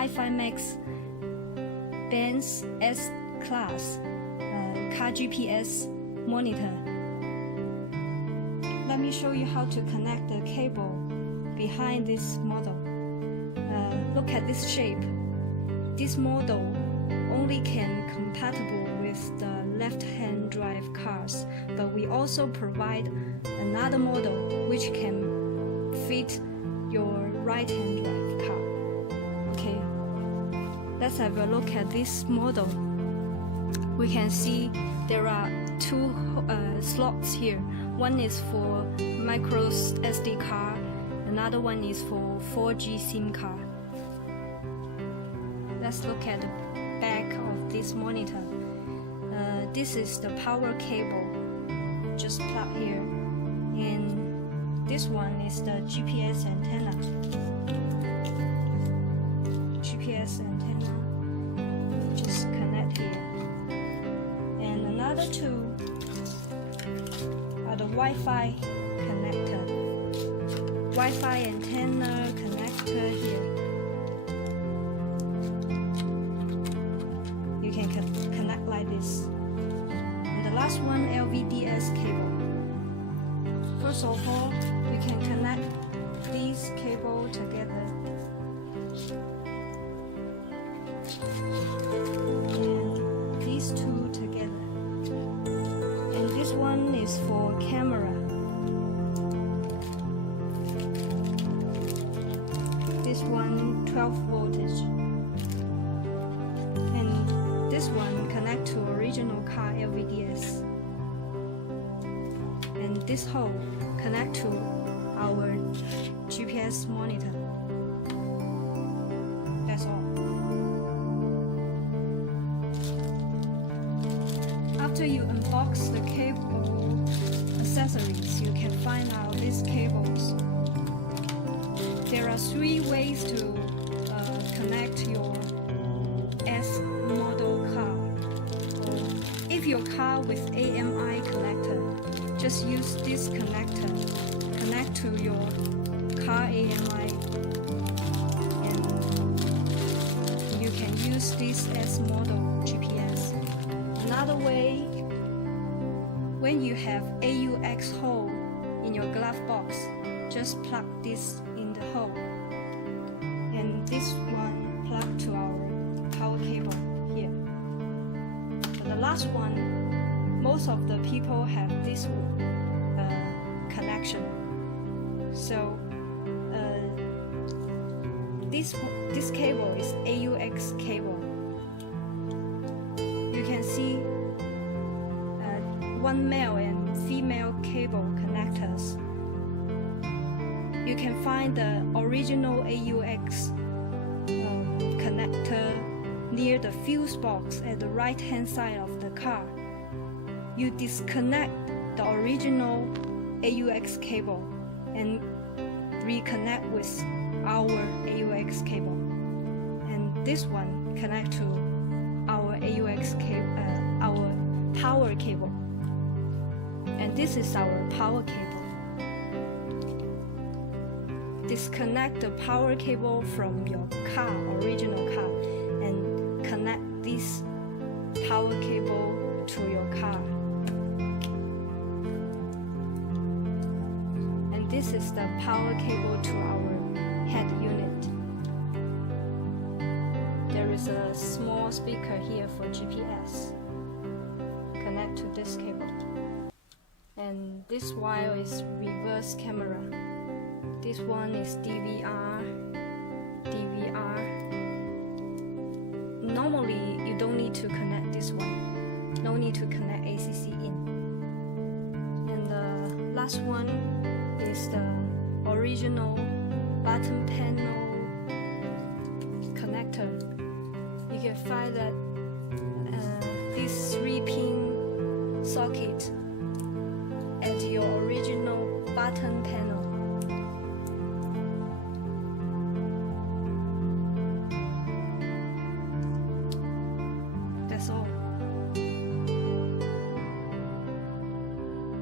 Hi-Fi Max Benz S Class car GPS monitor. Let me show you how to connect the cable behind this model. Look at this shape. This model only can compatible with the left-hand drive cars, but we also provide another model which can fit your right-hand drive car. Okay, let's have a look at this model. We can see there are two slots here. One is for micro SD card, another one is for 4G SIM card. Let's look at the back of this monitor. This is the power cable, just plug here, and this one is the GPS antenna. GPS antenna, just connect here. And another two are the Wi-Fi connector. Wi-Fi antenna connector here. You can connect like this. And the last one, LVDS cable. First of all, we can connect these cable together. And these two together. And this one is for camera. This one 12 voltage. And this one connect to original car LVDS. And this hole connect to our GPS monitor. That's all. After you unbox the cable accessories, you can find out these cables. There are 3 ways to connect your S model car. If your car with AMI connector, just use this connector. Connect to your car AMI, and you can use this S model GPS. Another way, when you have AUX hole in your glove box, just plug this in the hole, and this one plug to our power cable here. For the last one, most of the people have this connection. So this cable is AUX cable. You can see one male and female cable connectors. You can find the original AUX connector near the fuse box at the right hand side of the car. You disconnect the original AUX cable and reconnect with our AUX cable, and this one connect to our AUX cable, our power cable, and this is our power cable. Disconnect the power cable from your car, original car, and connect this power cable to your car. And this is the power cable to our head unit. There is a small speaker here for GPS. Connect to this cable. And this wire is reverse camera. This one is DVR. Normally, you don't need to connect this one. No need to connect ACC in. And the last one is the original button panel connector. You can find that this 3-pin socket at your original button panel.